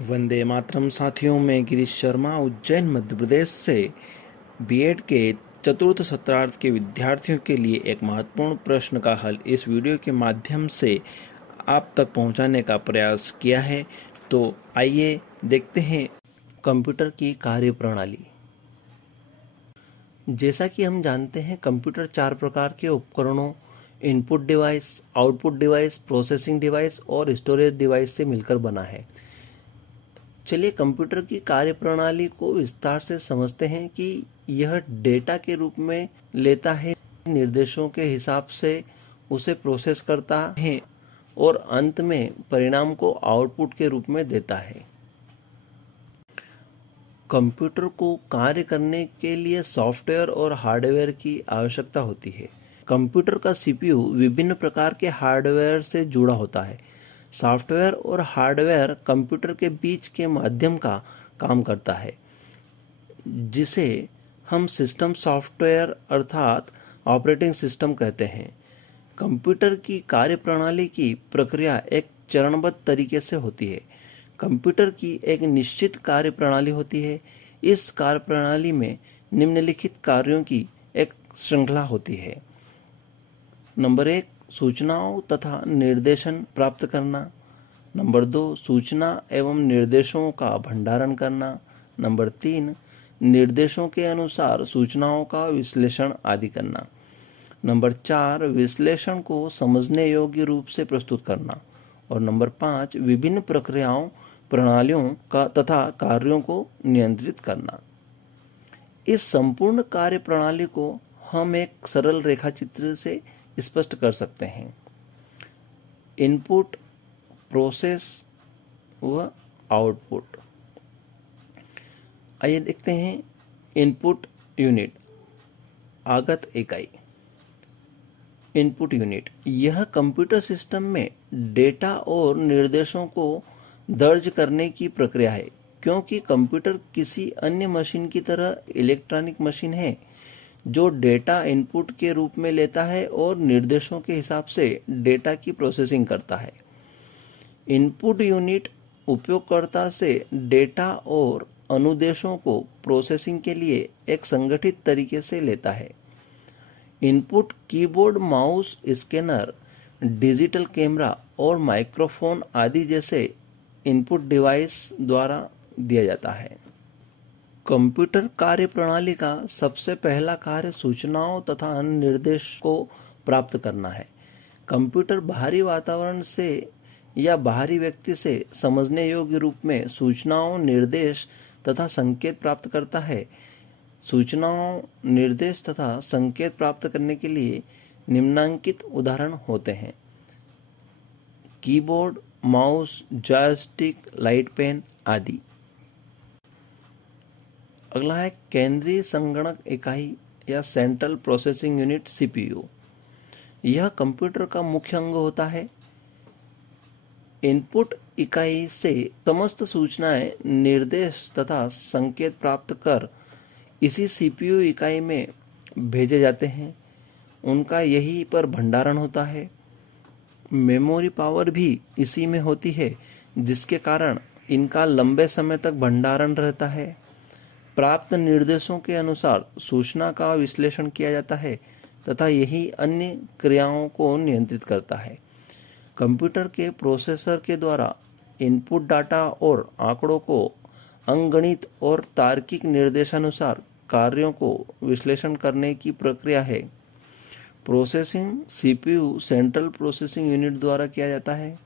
वंदे मातरम साथियों, मैं गिरीश शर्मा उज्जैन मध्य प्रदेश से बीएड के चतुर्थ सत्रार्थ के विद्यार्थियों के लिए एक महत्वपूर्ण प्रश्न का हल इस वीडियो के माध्यम से आप तक पहुंचाने का प्रयास किया है। तो आइए देखते हैं कंप्यूटर की कार्यप्रणाली। जैसा कि हम जानते हैं, कंप्यूटर 4 प्रकार के उपकरणों input device, output device, processing device और स्टोरेज डिवाइस से मिलकर बना है। चलिए कंप्यूटर की कार्यप्रणाली को विस्तार से समझते हैं कि यह डेटा के रूप में लेता है, निर्देशों के हिसाब से उसे प्रोसेस करता है और अंत में परिणाम को आउटपुट के रूप में देता है। कंप्यूटर को कार्य करने के लिए सॉफ्टवेयर और हार्डवेयर की आवश्यकता होती है। कंप्यूटर का सीपीयू विभिन्न प्रकार के हार्डवेयर से जुड़ा होता है। सॉफ्टवेयर और हार्डवेयर कंप्यूटर के बीच के माध्यम का काम करता है, जिसे हम सिस्टम सॉफ्टवेयर अर्थात ऑपरेटिंग सिस्टम कहते हैं। कंप्यूटर की कार्यप्रणाली की प्रक्रिया एक चरणबद्ध तरीके से होती है। कंप्यूटर की एक निश्चित कार्यप्रणाली होती है। इस कार्यप्रणाली में निम्नलिखित कार्यों की एक श्रृंखला होती है। नंबर 1, सूचनाओं तथा निर्देशन प्राप्त करना। नंबर 2, सूचना एवं निर्देशों का भंडारण करना। नंबर 3, निर्देशों के अनुसार सूचनाओं का विश्लेषण आदि करना। नंबर 4, विश्लेषण को समझने योग्य रूप से प्रस्तुत करना। और नंबर 5, विभिन्न प्रक्रियाओं, प्रणालियों का तथा कार्यों को नियंत्रित करना। इस संपूर्ण कार्य प्रणाली को हम एक सरल रेखाचित्र से स्पष्ट कर सकते हैं। इनपुट, प्रोसेस व आउटपुट। आइए देखते हैं इनपुट यूनिट, आगत इकाई। इनपुट यूनिट यह कंप्यूटर सिस्टम में डेटा और निर्देशों को दर्ज करने की प्रक्रिया है। क्योंकि कंप्यूटर किसी अन्य मशीन की तरह इलेक्ट्रॉनिक मशीन है जो डेटा इनपुट के रूप में लेता है और निर्देशों के हिसाब से डेटा की प्रोसेसिंग करता है। इनपुट यूनिट उपयोगकर्ता से डेटा और अनुदेशों को प्रोसेसिंग के लिए एक संगठित तरीके से लेता है। Input keyboard, mouse, scanner, digital camera और माइक्रोफोन आदि जैसे इनपुट डिवाइस द्वारा दिया जाता है। कंप्यूटर कार्यप्रणाली का सबसे पहला कार्य सूचनाओं तथा निर्देश को प्राप्त करना है। कंप्यूटर बाहरी वातावरण से या बाहरी व्यक्ति से समझने योग्य रूप में सूचनाओं, निर्देश तथा संकेत प्राप्त करता है। सूचनाओं, निर्देश तथा संकेत प्राप्त करने के लिए निम्नांकित उदाहरण होते हैं: keyboard, mouse, joystick, light pen आदि। अगला है केंद्रीय संगणक इकाई या सेंट्रल प्रोसेसिंग यूनिट, सीपीयू। यह कंप्यूटर का मुख्य अंग होता है। इनपुट इकाई से समस्त सूचनाएं, निर्देश तथा संकेत प्राप्त कर इसी सीपीयू इकाई में भेजे जाते हैं। उनका यहीं पर भंडारण होता है। मेमोरी पावर भी इसी में होती है, जिसके कारण इनका लंबे समय तक भंडारण रहता है। प्राप्त निर्देशों के अनुसार सूचना का विश्लेषण किया जाता है तथा यही अन्य क्रियाओं को नियंत्रित करता है। कंप्यूटर के प्रोसेसर के द्वारा इनपुट डाटा और आंकड़ों को अंकगणित और तार्किक निर्देशानुसार कार्यों को विश्लेषण करने की प्रक्रिया है। Processing CPU central processing unit द्वारा किया जाता है।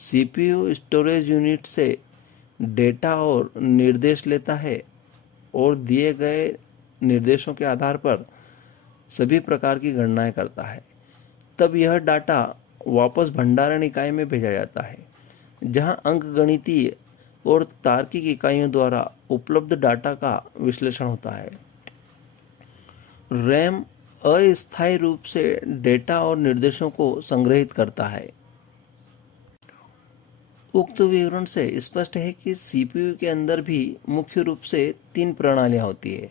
सीपीयू स्टोरेज यूनिट से डेटा और निर्देश लेता है और दिए गए निर्देशों के आधार पर सभी प्रकार की गणनाएं करता है। तब यह डाटा वापस भंडारण इकाई में भेजा जाता है, जहां अंकगणितीय और तार्किक इकाइयों द्वारा उपलब्ध डाटा का विश्लेषण होता है। रैम अस्थायी रूप से डेटा और निर्देशों को संग्रहित करता है। उक्त विवरण से स्पष्ट है कि सीपीयू के अंदर भी मुख्य रूप से 3 प्रणालियां होती है: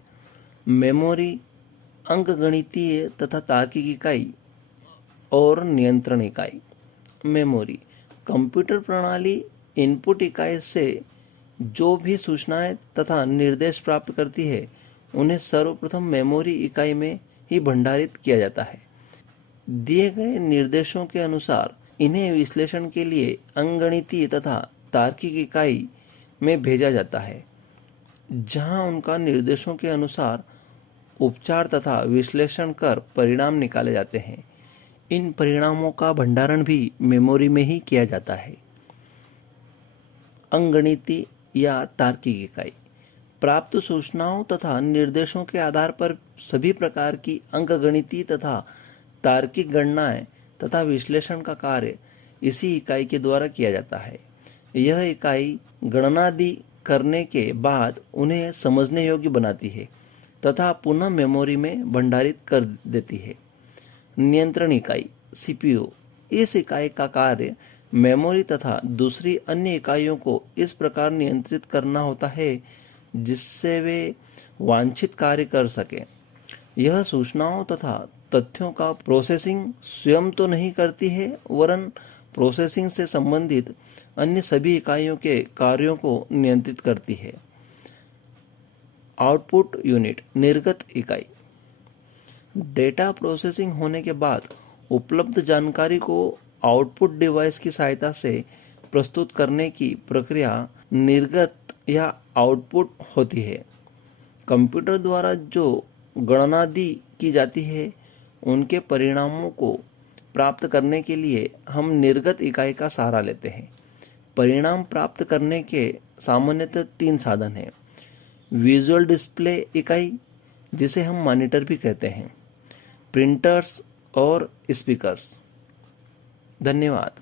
मेमोरी, अंकगणितीय तथा तार्किक इकाई और नियंत्रण इकाई। मेमोरी कंप्यूटर प्रणाली इनपुट इकाई से जो भी सूचनाएं तथा निर्देश प्राप्त करती है उन्हें सर्वप्रथम मेमोरी इकाई में ही भंडारित किया जाता है। दिए गए निर्देशों के अनुसार इन्हें विश्लेषण के लिए अंकगणितीय तथा तार्किक इकाई में भेजा जाता है, जहां उनका निर्देशों के अनुसार उपचार तथा विश्लेषण कर परिणाम निकाले जाते हैं। इन परिणामों का भंडारण भी मेमोरी में ही किया जाता है। अंकगणितीय या तार्किक इकाई प्राप्त सूचनाओं तथा निर्देशों के आधार पर सभी प्रकार की अंकगणितीय तथा तार्किक गणनाएं तथा विश्लेषण का कार्य इसी इकाई के द्वारा किया जाता है। यह इकाई गणनादि करने के बाद उन्हें समझने योग्य बनाती है तथा पुनः मेमोरी में भंडारित कर देती है। नियंत्रण इकाई सीपीयू, इस इकाई का कार्य मेमोरी तथा दूसरी अन्य इकाइयों को इस प्रकार नियंत्रित करना होता है जिससे वे वांछित कार्य कर सकें। यह सूचनाओं तथा तथ्यों का प्रोसेसिंग स्वयं तो नहीं करती है, वरन प्रोसेसिंग से संबंधित अन्य सभी इकाइयों के कार्यों को नियंत्रित करती है। आउटपुट यूनिट, निर्गत इकाई, डेटा प्रोसेसिंग होने के बाद उपलब्ध जानकारी को आउटपुट डिवाइस की सहायता से प्रस्तुत करने की प्रक्रिया निर्गत या आउटपुट होती है। कंप्यूटर द्वारा जो गणनादि की जाती है उनके परिणामों को प्राप्त करने के लिए हम निर्गत इकाई का सहारा लेते हैं। परिणाम प्राप्त करने के सामान्यतः 3 साधन हैं। विजुअल डिस्प्ले इकाई, जिसे हम मॉनिटर भी कहते हैं, प्रिंटर्स और स्पीकर्स। धन्यवाद।